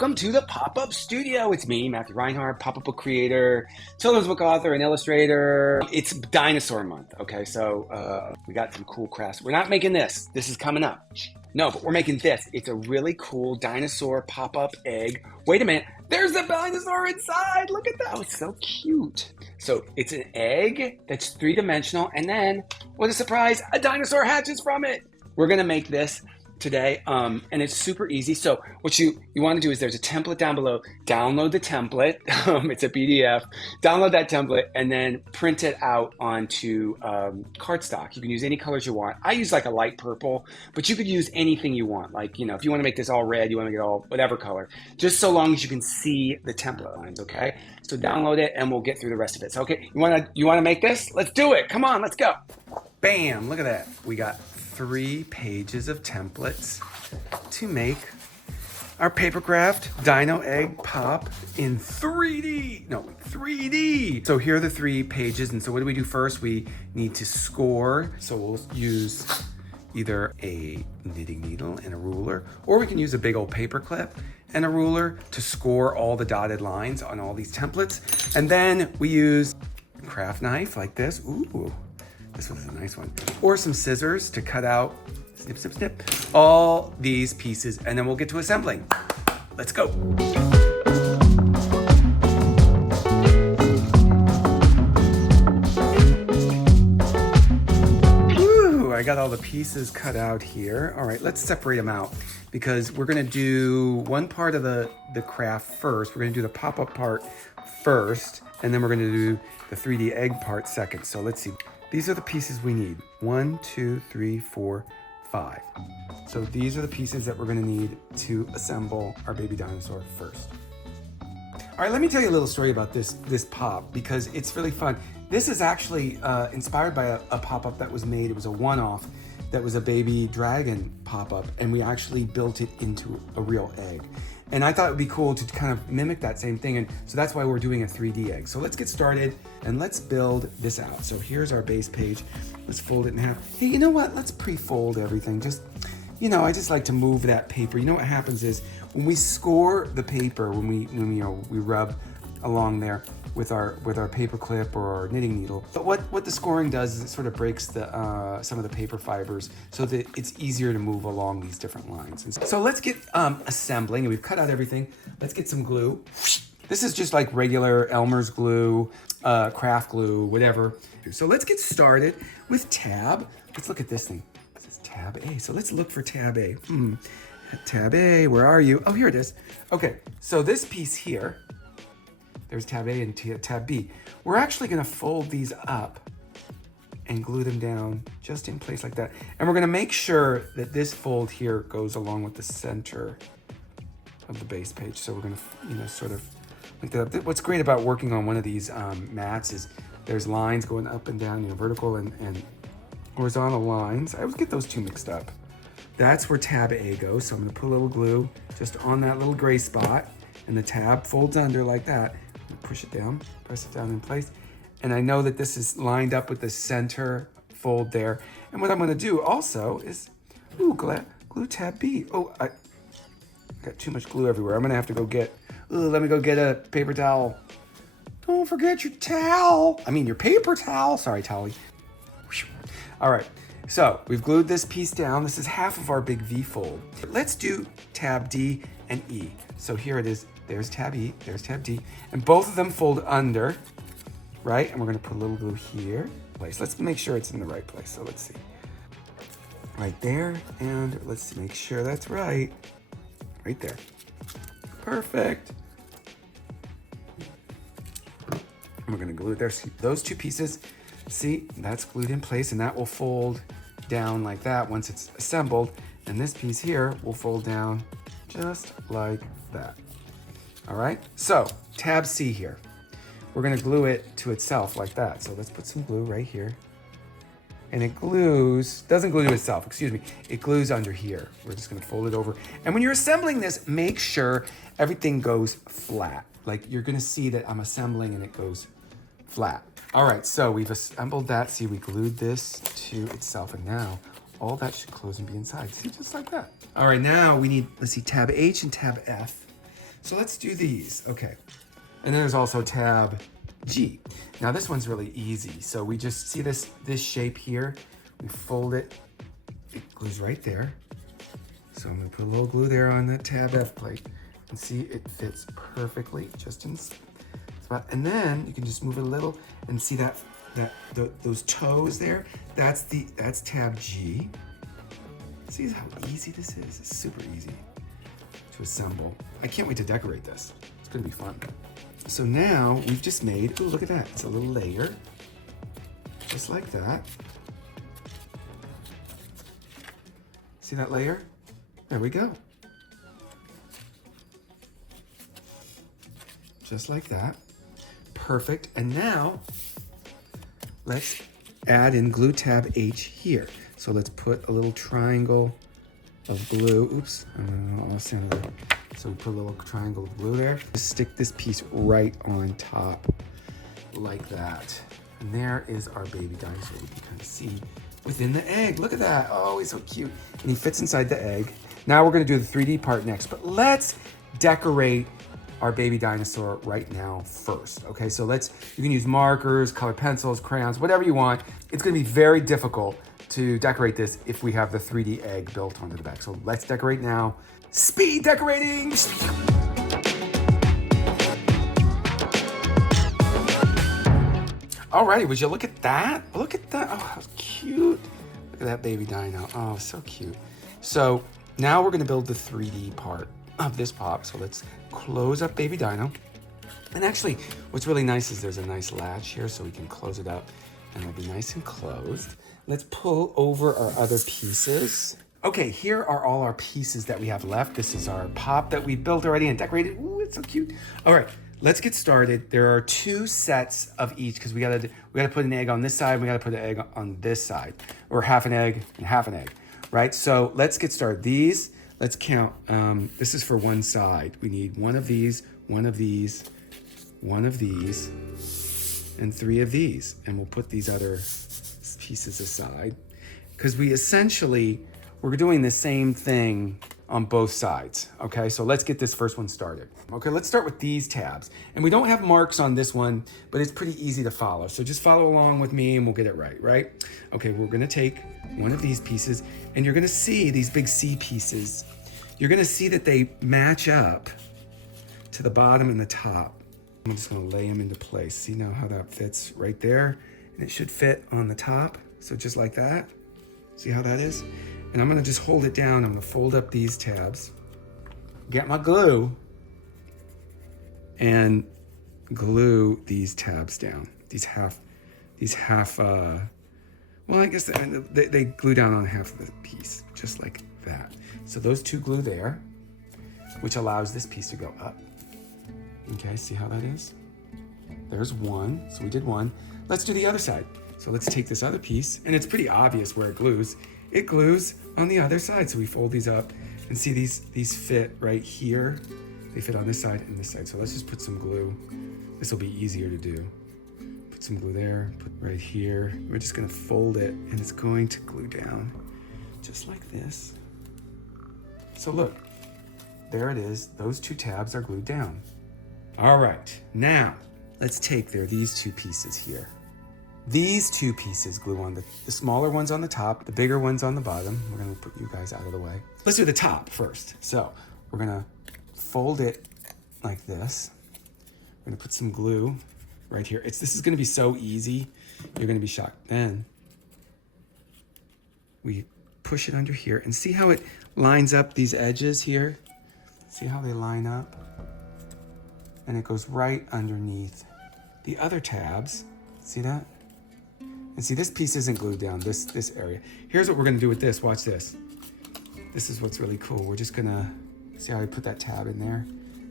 welcome to the Pop-Up Studio. It's me, Matthew Reinhardt, pop-up book creator, children's book author, and illustrator. It's Dinosaur Month, okay? So we got some cool crafts. We're not making this. This is coming up. No, but we're making this. It's a really cool dinosaur pop-up egg. Wait a minute. There's a dinosaur inside. Look at that. Oh, it's so cute. So it's an egg that's three-dimensional, and then, what a surprise, a dinosaur hatches from it. We're going to make this today, and it's super easy. So what you want to do is there's a template down below. Download the template. It's a PDF. Download that template and then print it out onto cardstock. You can use any colors you want. I use like a light purple, but you could use anything you want. Like, you know, if you want to make this all red, you want to make it all whatever color, just so long as you can see the template lines, okay? So download it and we'll get through the rest of it. So, okay, you want to make this? Let's do it. Come on, let's go. Bam, look at that. We got 3 pages of templates to make our paper craft Dino Egg Pop in 3D. No, 3D. So here are the 3 pages. And so what do we do first? We need to score. So we'll use either a knitting needle and a ruler, or we can use a big old paper clip and a ruler to score all the dotted lines on all these templates. And then we use a craft knife like this. Ooh. This was a nice one. Or some scissors to cut out, snip, snip, snip, all these pieces, and then we'll get to assembling. Let's go. Woo, I got all the pieces cut out here. All right, let's separate them out because we're gonna do one part of the craft first. We're gonna do the pop-up part first, and then we're gonna do the 3D egg part second. So let's see. These are the pieces we need. 1, 2, 3, 4, 5. So these are the pieces that we're gonna need to assemble our baby dinosaur first. All right, let me tell you a little story about this pop because it's really fun. This is actually inspired by a pop-up that was made. It was a one-off that was a baby dragon pop-up, and we actually built it into a real egg. And I thought it would be cool to kind of mimic that same thing. And so that's why we're doing a 3D egg. So let's get started and let's build this out. So here's our base page. Let's fold it in half. Hey, you know what? Let's pre-fold everything. Just, you know, I just like to move that paper. You know what happens is when we score the paper, when we rub along there with our paper clip or our knitting needle. But what the scoring does is it sort of breaks the some of the paper fibers so that it's easier to move along these different lines. And so let's get assembling, and we've cut out everything. Let's get some glue. This is just like regular Elmer's glue, craft glue, whatever. So let's get started with tab. Let's look at this thing. This is tab A. So let's look for tab A. Tab A, where are you? Oh, here it is. Okay, so this piece here, there's tab A and tab B. We're actually gonna fold these up and glue them down just in place like that. And we're gonna make sure that this fold here goes along with the center of the base page. So we're gonna, you know, sort of like that up. What's great about working on one of these mats is there's lines going up and down, you know, vertical and horizontal lines. I always get those two mixed up. That's where tab A goes. So I'm gonna put a little glue just on that little gray spot, and the tab folds under like that. Push it down, press it down in place. And I know that this is lined up with the center fold there. And what I'm gonna do also is, glue tab B. Oh, I got too much glue everywhere. I'm gonna have to go get, let me go get a paper towel. Don't forget your towel. I mean your paper towel. Sorry, towel. All right, so we've glued this piece down. This is half of our big V fold. Let's do tab D and E. So here it is. There's tab E, there's tab D, and both of them fold under, right? And we're gonna put a little glue here. Let's make sure it's in the right place. So let's see. Right there, and let's make sure that's right. Right there. Perfect. And we're gonna glue it there. See, those 2 pieces, see, that's glued in place, and that will fold down like that once it's assembled. And this piece here will fold down just like that. All right, so tab C here. We're gonna glue it to itself like that. So let's put some glue right here. And it doesn't glue to itself, excuse me. It glues under here. We're just gonna fold it over. And when you're assembling this, make sure everything goes flat. Like you're gonna see that I'm assembling and it goes flat. All right, so we've assembled that. See, we glued this to itself, and now all that should close and be inside. See, just like that. All right, now we need, let's see, tab H and tab F. So let's do these, okay. And then there's also tab G. Now this one's really easy. So we just see this shape here. We fold it, it glues right there. So I'm gonna put a little glue there on the tab F plate and see it fits perfectly just in spot. And then you can just move it a little and see those toes there. That's tab G. See how easy this is? It's super easy to assemble. I can't wait to decorate this. It's gonna be fun. So now we've just made, ooh, look at that. It's a little layer, just like that. See that layer? There we go. Just like that. Perfect. And now let's add in glue tab H here. So let's put a little triangle of glue. Oops, I'll sand it. So we put a little triangle of glue there. Just stick this piece right on top like that. And there is our baby dinosaur. We can kind of see within the egg. Look at that. Oh, he's so cute. And he fits inside the egg. Now we're gonna do the 3D part next, but let's decorate our baby dinosaur right now first. Okay, so you can use markers, colored pencils, crayons, whatever you want. It's gonna be very difficult to decorate this if we have the 3D egg built onto the back. So let's decorate now. Speed decorating! Alrighty, would you look at that? Look at that, oh, how cute. Look at that baby dino, oh, so cute. So now we're gonna build the 3D part of this pop. So let's close up baby dino. And actually, what's really nice is there's a nice latch here so we can close it up and it'll be nice and closed. Let's pull over our other pieces. Okay, here are all our pieces that we have left. This is our pop that we built already and decorated. Ooh, it's so cute. All right, let's get started. There are 2 sets of each because we gotta put an egg on this side, we gotta put an egg on this side, or half an egg and half an egg, right? So let's get started. These, let's count. This is for one side. We need 1 of these, 1 of these, 1 of these, and 3 of these. And we'll put these other pieces aside because we're doing the same thing on both sides. Okay, so let's get this first one started. Okay, let's start with these tabs. And we don't have marks on this one, but it's pretty easy to follow. So just follow along with me and we'll get it right? Okay, we're gonna take 1 of these pieces and you're gonna see these big C pieces. You're gonna see that they match up to the bottom and the top. I'm just gonna lay them into place. See now how that fits right there? And it should fit on the top. So just like that. See how that is? And I'm gonna just hold it down. I'm gonna fold up these tabs, get my glue, and glue these tabs down. Well, I guess they glue down on half of the piece, just like that. So those 2 glue there, which allows this piece to go up. Okay, see how that is? There's 1, so we did 1. Let's do the other side. So let's take this other piece, and it's pretty obvious where it glues. It glues on the other side. So we fold these up and see these fit right here. They fit on this side and this side. So let's just put some glue. This will be easier to do. Put some glue there, put right here. We're just gonna fold it and it's going to glue down just like this. So look, there it is. Those 2 tabs are glued down. All right, now let's take these 2 pieces here. These 2 pieces glue on the smaller ones on the top, the bigger ones on the bottom. We're gonna put you guys out of the way. Let's do the top first. So we're gonna fold it like this. We're gonna put some glue right here. This is gonna be so easy. You're gonna be shocked. Then we push it under here and see how it lines up these edges here. See how they line up? And it goes right underneath the other tabs. See that? And see, this piece isn't glued down, this area. Here's what we're gonna do with this, watch this. This is what's really cool. We're just gonna, see how I put that tab in there?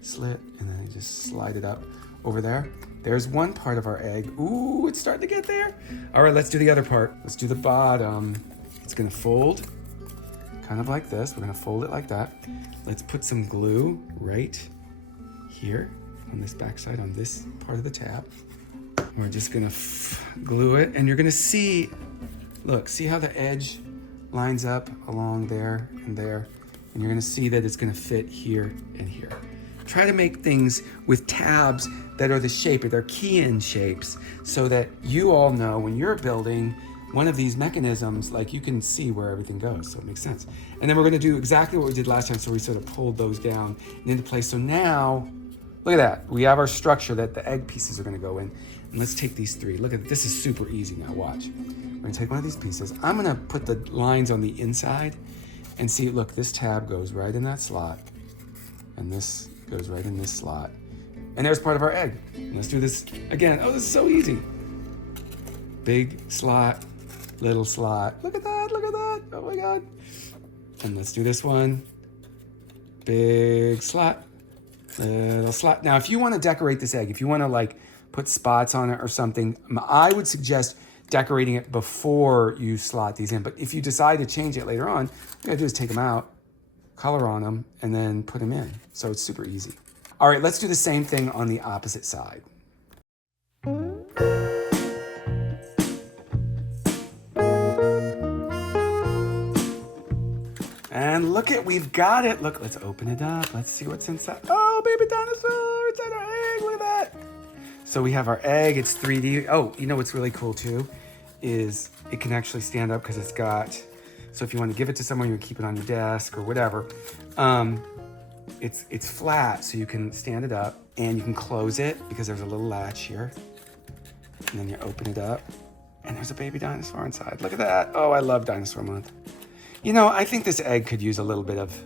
Slit, and then I just slide it up over there. There's one part of our egg. Ooh, it's starting to get there. All right, let's do the other part. Let's do the bottom. It's gonna fold, kind of like this. We're gonna fold it like that. Let's put some glue right here on this backside, on this part of the tab. We're just gonna glue it, and you're gonna see, look, see how the edge lines up along there and there, and you're gonna see that it's gonna fit here and here. try to make things with tabs that are the shape, or they're key-in shapes, so that you all know when you're building one of these mechanisms, like you can see where everything goes, so it makes sense. And then we're gonna do exactly what we did last time, so we sort of pulled those down and into place. So now, look at that. We have our structure that the egg pieces are gonna go in. And let's take these three. Look at this, is super easy now, watch. We're gonna take one of these pieces. I'm gonna put the lines on the inside and see, look, this tab goes right in that slot, and this goes right in this slot. And there's part of our egg. And let's do this again. Oh, this is so easy. Big slot, little slot. Look at that, look at that. Oh my God. And let's do this one. Big slot, little slot. Now, if you want to decorate this egg, if you want to like put spots on it or something, I would suggest decorating it before you slot these in. But if you decide to change it later on, what you gotta do is take them out, color on them, and then put them in. So it's super easy. All right, let's do the same thing on the opposite side. And look it, we've got it. Look, let's open it up. Let's see what's inside. Oh, baby dinosaur, inside our egg, look at that. So we have our egg, it's 3D. Oh, you know what's really cool too, is it can actually stand up because it's got, so if you want to give it to someone, you keep it on your desk or whatever. It's flat, so you can stand it up, and you can close it because there's a little latch here. And then you open it up, and there's a baby dinosaur inside. Look at that. Oh, I love Dinosaur Month. You know, I think this egg could use a little bit of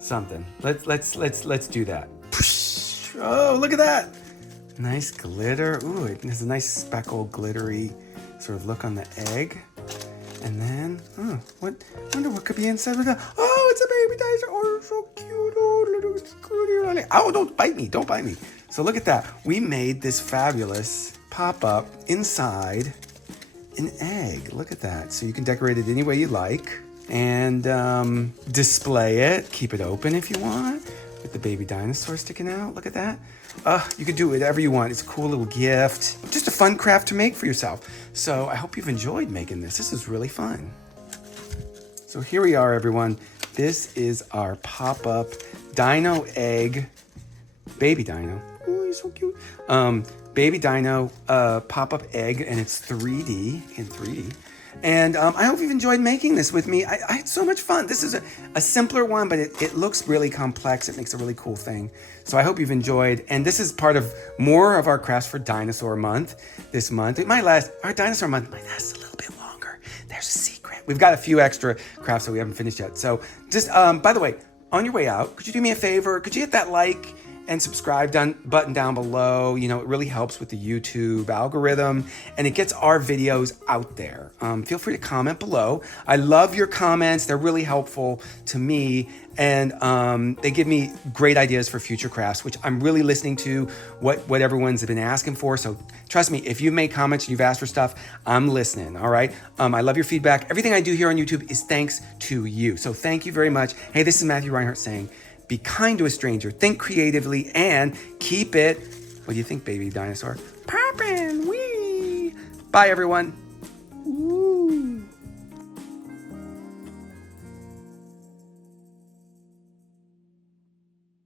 something. Let's do that. Oh, look at that. Nice glitter. Ooh, it has a nice speckled, glittery sort of look on the egg. And then, I wonder what could be inside of that. Oh, it's a baby dinosaur. Oh, so cute. Oh, little cutie. Oh, don't bite me. Don't bite me. So look at that. We made this fabulous pop-up inside an egg. Look at that. So you can decorate it any way you like and display it. Keep it open if you want, with the baby dinosaur sticking out. Look at that. You can do whatever you want. It's a cool little gift. Just a fun craft to make for yourself. So I hope you've enjoyed making this. This is really fun. So here we are, everyone. This is our pop-up dino egg, baby dino. Oh, he's so cute. Baby dino pop-up egg, and it's 3D, in 3D. And I hope you've enjoyed making this with me. I had so much fun. This is a simpler one, but it looks really complex. It makes a really cool thing. So I hope you've enjoyed. And this is part of more of our crafts for Dinosaur Month this month. Our Dinosaur Month might last a little bit longer. There's a secret. We've got a few extra crafts that we haven't finished yet. So just, by the way, on your way out, could you do me a favor? Could you hit that like and subscribe button down below? You know, it really helps with the YouTube algorithm, and it gets our videos out there. Feel free to comment below. I love your comments. They're really helpful to me, and they give me great ideas for future crafts, which I'm really listening to what everyone's been asking for. So trust me, if you've made comments and you've asked for stuff, I'm listening, all right? I love your feedback. Everything I do here on YouTube is thanks to you. So thank you very much. Hey, this is Matthew Reinhardt saying, be kind to a stranger, think creatively, and keep it, what do you think, baby dinosaur? Poppin', wee! Bye, everyone.